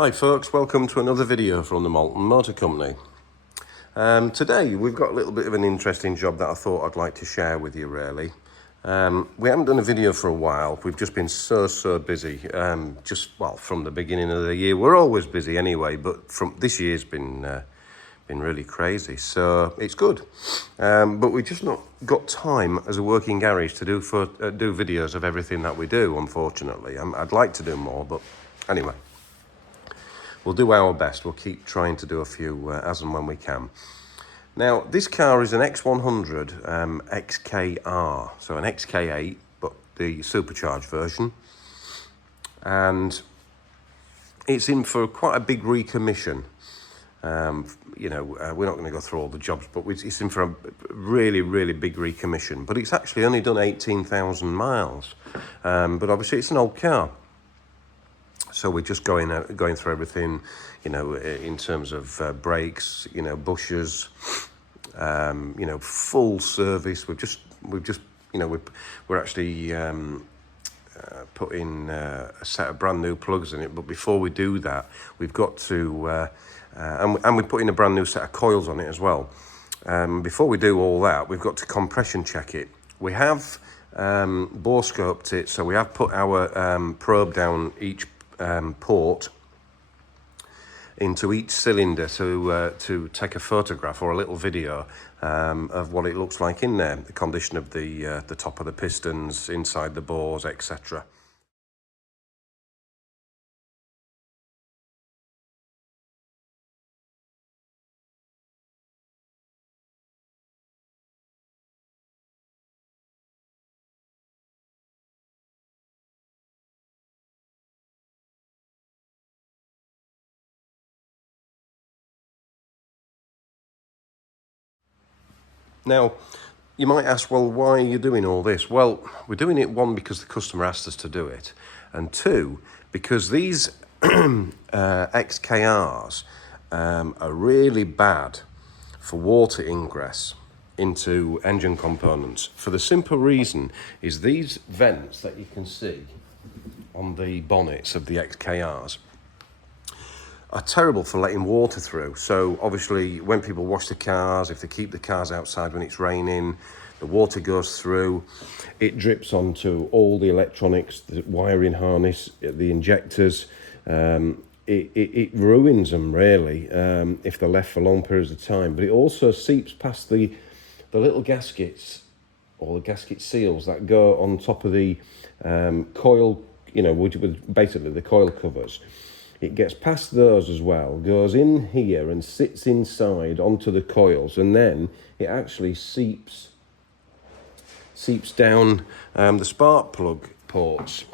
Hi folks, welcome to another video from the Malton Motor Company. Today we've got a little bit of an interesting job that I thought I'd like to share with you really. We haven't done a video for a while. We've just been so busy, from the beginning of the year. We're always busy anyway, but from this year's been really crazy, so it's good. But we've just not got time as a working garage to do videos of everything that we do, unfortunately. I'd like to do more, but anyway. We'll do our best. We'll keep trying to do a few as and when we can. Now, this car is an X100 XKR, so an XK8, but the supercharged version. And it's in for quite a big recommission. We're not going to go through all the jobs, but it's in for a really big recommission. But it's actually only done 18,000 miles. But obviously, it's an old car. So we're just going through everything, in terms of brakes, bushes, full service. We're actually putting a set of brand new plugs in it. But before we do that, we've got to, and we put in a brand new set of coils on it as well. Before we do all that, we've got to compression check it. We have bore scoped it, so we have put our probe down each port into each cylinder to take a photograph or a little video of what it looks like in there, the condition of the top of the pistons, inside the bores, etc. Now, you might ask, well, why are you doing all this? Well, we're doing it, one, because the customer asked us to do it, and two, because these XKRs are really bad for water ingress into engine components. For the simple reason is these vents that you can see on the bonnets of the XKRs are terrible for letting water through. So obviously when people wash the cars, if they keep the cars outside when it's raining, the water goes through, it drips onto all the electronics, the wiring harness, the injectors. It ruins them really if they're left for long periods of time. But it also seeps past the little gaskets or the gasket seals that go on top of the coil, with basically the coil covers. It gets past those as well, goes in here and sits inside onto the coils, and then it actually seeps down the spark plug ports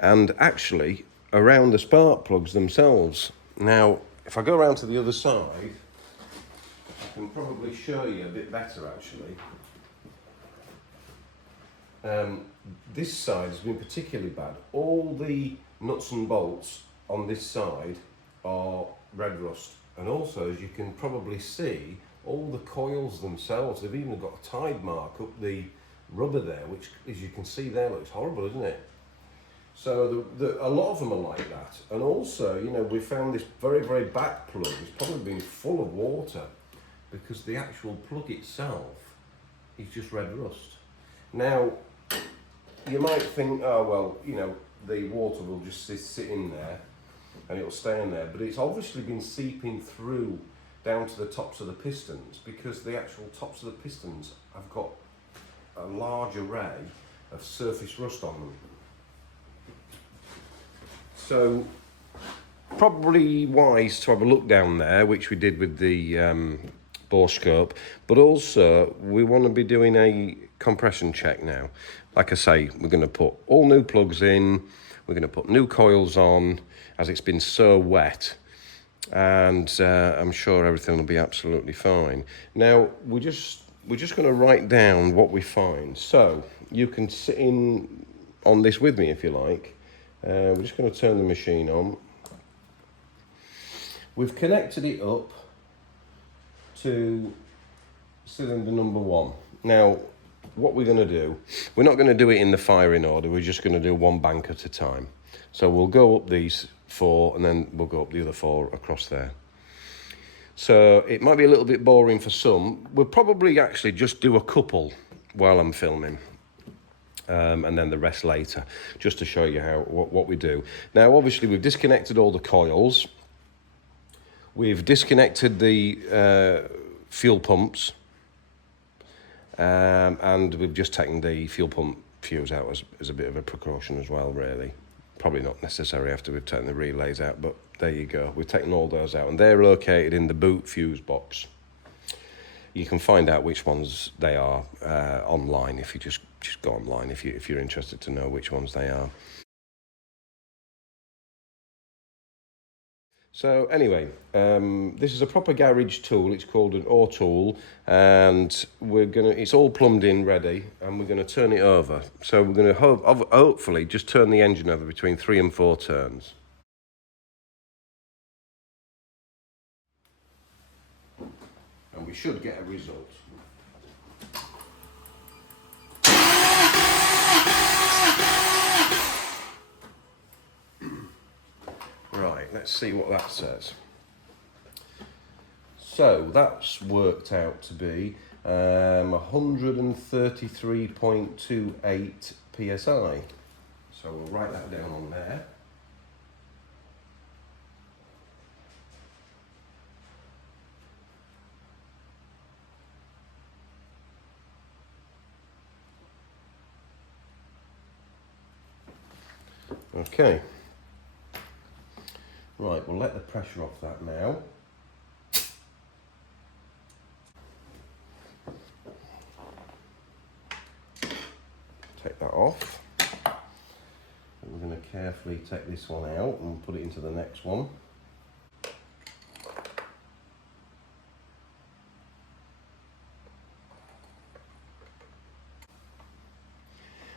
and actually around the spark plugs themselves. Now, if I go around to the other side, I can probably show you a bit better actually. This side has been particularly bad. All the nuts and bolts on this side are red rust, and also, as you can probably see, all the coils themselves, they've even got a tide mark up the rubber there, which, as you can see there, looks horrible, isn't it? So a lot of them are like that. And also, we found this very back plug has probably been full of water because the actual plug itself is just red rust. Now, you might think, oh well, the water will just sit in there and it'll stay in there, but it's obviously been seeping through down to the tops of the pistons, because the actual tops of the pistons have got a large array of surface rust on them. So probably wise to have a look down there, which we did with the bore scope, but also we want to be doing a compression check now. Like I say, we're going to put all new plugs in, we're going to put new coils on, as it's been so wet, and I'm sure everything will be absolutely fine. Now, we're just going to write down what we find. So you can sit in on this with me if you like. We're just going to turn the machine on. We've connected it up to cylinder number 1. Now, what we're going to do, we're not going to do it in the firing order, we're just going to do one bank at a time. So we'll go up these 4, and then we'll go up the other 4 across there. So it might be a little bit boring for some. We'll probably actually just do a couple while I'm filming, and then the rest later, just to show you what we do. Now, obviously, we've disconnected all the coils. We've disconnected the fuel pumps, and we've just taken the fuel pump fuse out as a bit of a precaution as well, really. Probably not necessary after we've taken the relays out, but there you go. We've taken all those out, and they're located in the boot fuse box. You can find out which ones they are online if you just go online if you're interested to know which ones they are. So anyway, this is a proper garage tool. It's called an ore tool, and it's all plumbed in ready, and we're gonna turn it over. So we're gonna hopefully just turn the engine over between 3 and 4 turns. And we should get a result. Right, let's see what that says. So that's worked out to be 133.28 psi. So we'll write that down on there. Okay. Right, we'll let the pressure off that now. Take that off. And we're going to carefully take this one out and put it into the next one.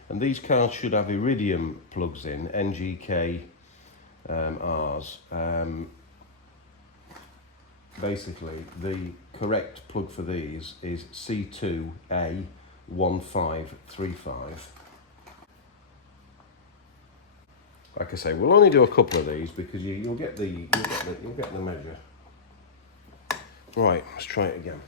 And these cars should have iridium plugs in, NGK Rs. Basically, the correct plug for these is C2A1535. Like I say, we'll only do a couple of these because you'll get the measure. Right, let's try it again.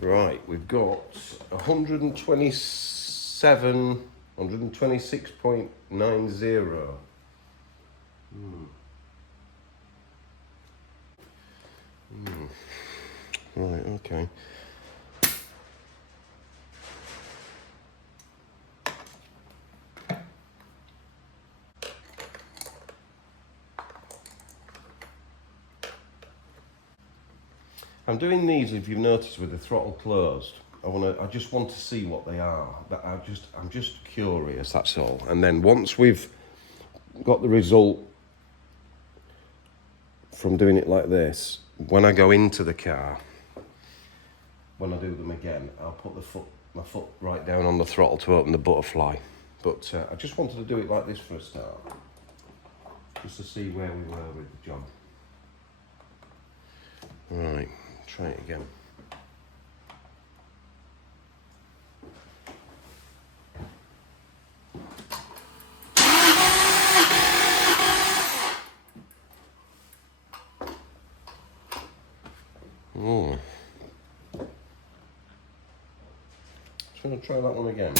Right, we've got 126.90. Right, okay. I'm doing these, if you've noticed, with the throttle closed. I just want to see what they are. But I'm just curious, that's all. And then once we've got the result from doing it like this, when I go into the car, when I do them again, I'll put my foot right down on the throttle to open the butterfly. But I just wanted to do it like this for a start, just to see where we were with the job. Right, try it again. Just going to try that one again.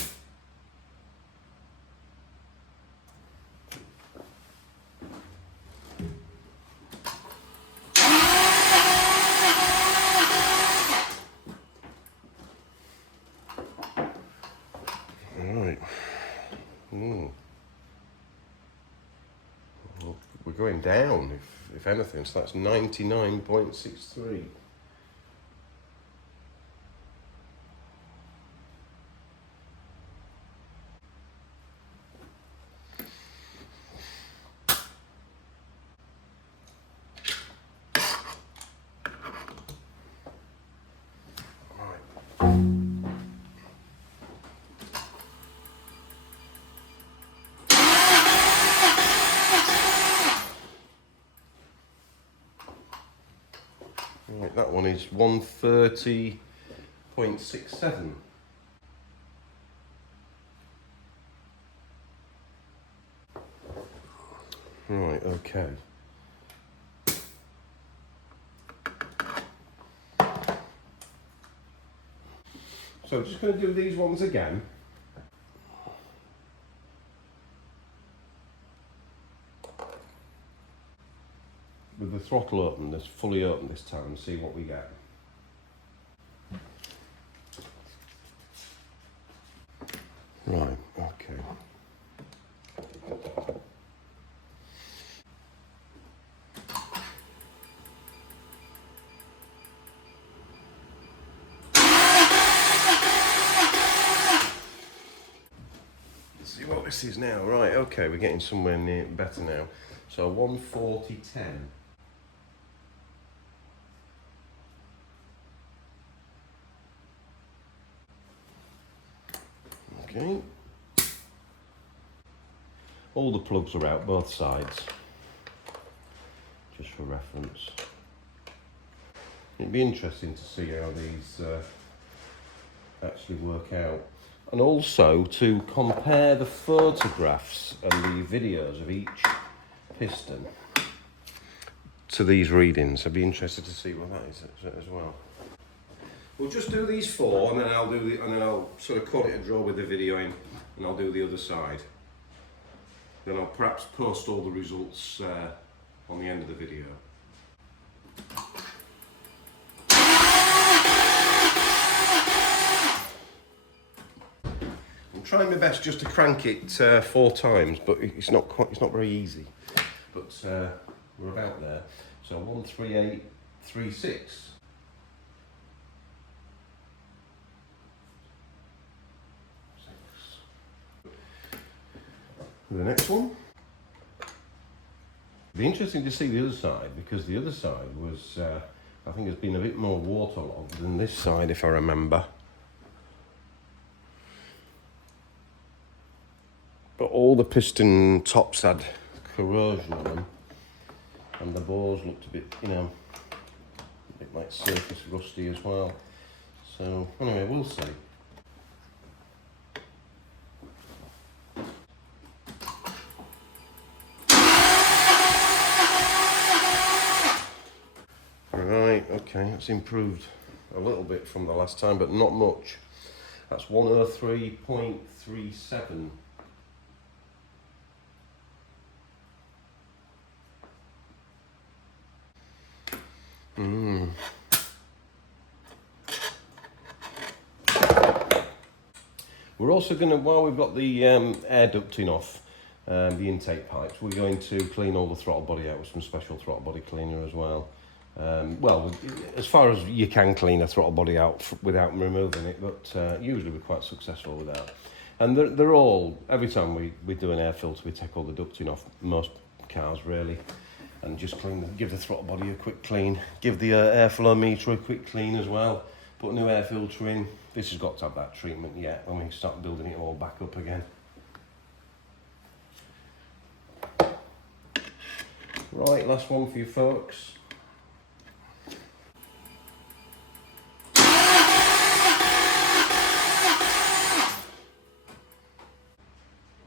Right. Well, we're going down, if anything, so that's 99.63. that one is 130.67. Right, okay. So just going to do these ones again. With the throttle open, this fully open this time, and see what we get. Right, okay. See what this is now. Right, okay, we're getting somewhere near better now. So 140.10. Okay. All the plugs are out, both sides, just for reference. It'd be interesting to see how these actually work out, and also to compare the photographs and the videos of each piston to these readings. I'd be interested to see what that is as well. We'll just do these four, and then I'll sort of call it a draw with the video in, and I'll do the other side. Then I'll perhaps post all the results on the end of the video. I'm trying my best just to crank it 4 times, but it's not very easy. But we're about there. So 138.36. The next one. It'd be interesting to see the other side, because the other side was, I think, has been a bit more waterlogged than this side, if I remember. But all the piston tops had corrosion on them, and the bores looked a bit, you know, a bit like surface rusty as well. So anyway, we'll see. Right, okay, that's improved a little bit from the last time, but not much. That's 103.37. We're also going to, while we've got the air ducting off the intake pipes, we're going to clean all the throttle body out with some special throttle body cleaner as well. Well, as far as you can clean a throttle body out without removing it, but usually we're quite successful with that. And they're all, every time we do an air filter, we take all the ducting off, most cars really, and just clean give the throttle body a quick clean, give the airflow meter a quick clean as well, put a new air filter in. This has got to have that treatment yet when we start building it all back up again. Right, last one for you folks.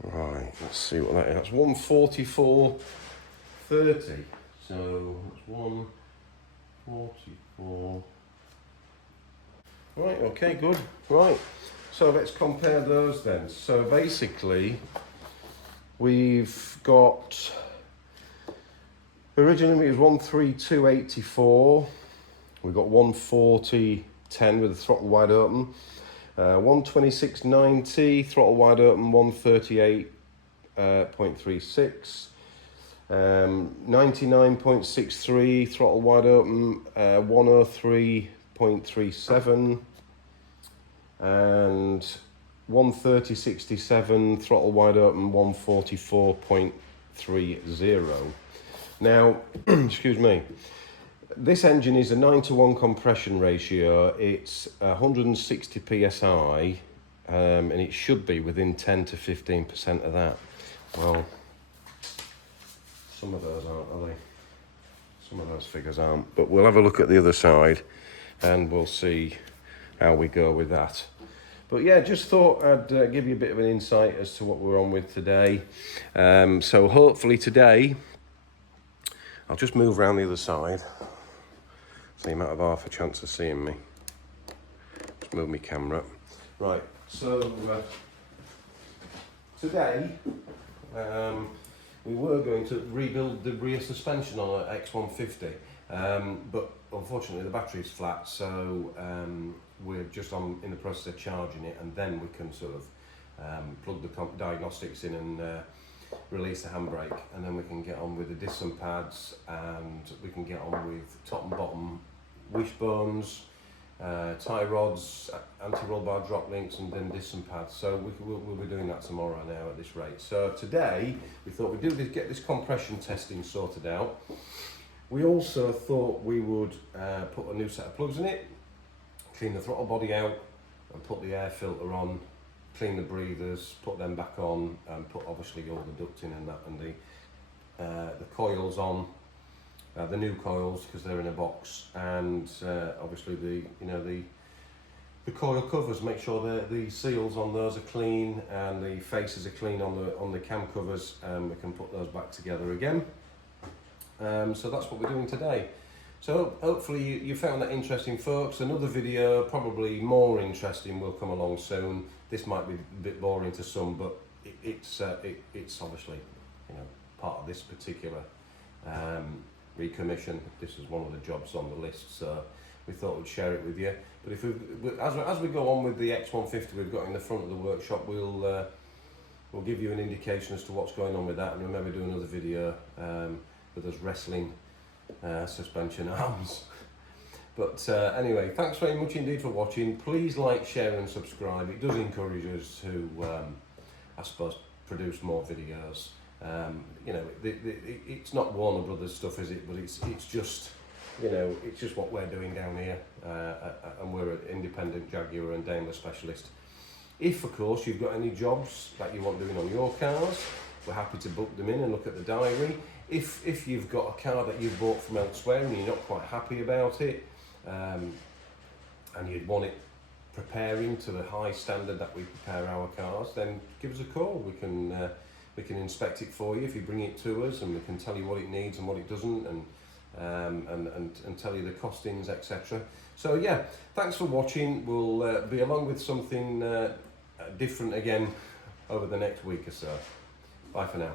Right, let's see what that is. That's 144.30. So that's 144. Right, okay, good. Right, so let's compare those then. So basically, we've got, originally it was 132.84. We've got 140.10 with the throttle wide open. 126.90, throttle wide open, 138.36. 99.63, throttle wide open, 103.37. And 130.67, throttle wide open, 144.30. Now, excuse me, this engine is a 9:1 compression ratio. It's 160 psi, and it should be within 10 to 15% of that. Well, some of those aren't, are they? Some of those figures aren't, but we'll have a look at the other side and we'll see how we go with that. But yeah, just thought I'd give you a bit of an insight as to what we're on with today. So hopefully today, I'll just move around the other side so you might have half a chance of seeing me. Just move my camera. Right, so today we were going to rebuild the rear suspension on an X150, but unfortunately the battery's flat, so we're just in the process of charging it, and then we can sort of plug the diagnostics in and release the handbrake, and then we can get on with the disc and pads, and we can get on with top and bottom wishbones, tie rods, anti-roll bar drop links, and then disc and pads. So we'll be doing that tomorrow now at this rate. So today we thought we'd do this, get this compression testing sorted out. We also thought we would put a new set of plugs in it, clean the throttle body out, and put the air filter on, clean the breathers, put them back on, and put obviously all the ducting and that, and the coils on, the new coils because they're in a box, and obviously the coil covers. Make sure the seals on those are clean and the faces are clean on the cam covers, and we can put those back together again. So that's what we're doing today. So hopefully you found that interesting, folks. Another video, probably more interesting, will come along soon. This might be a bit boring to some, but it's obviously, you know, part of this particular recommission. This is one of the jobs on the list, so we thought we'd share it with you. But if as we go on with the X150 we've got in the front of the workshop, we'll give you an indication as to what's going on with that, and we'll maybe do another video with us wrestling suspension arms. But anyway, thanks very much indeed for watching. Please like, share and subscribe. It does encourage us to, I suppose, produce more videos. You know, it's not Warner Brothers stuff, is it? But it's just, you know, it's just what we're doing down here, and we're an independent Jaguar and Daimler specialist. If, of course, you've got any jobs that you want doing on your cars, we're happy to book them in and look at the diary. If you've got a car that you've bought from elsewhere and you're not quite happy about it, and you'd want it preparing to the high standard that we prepare our cars, then give us a call. We can inspect it for you if you bring it to us, and we can tell you what it needs and what it doesn't, and tell you the costings, etc. So yeah, thanks for watching. We'll be along with something different again over the next week or so. Bye for now.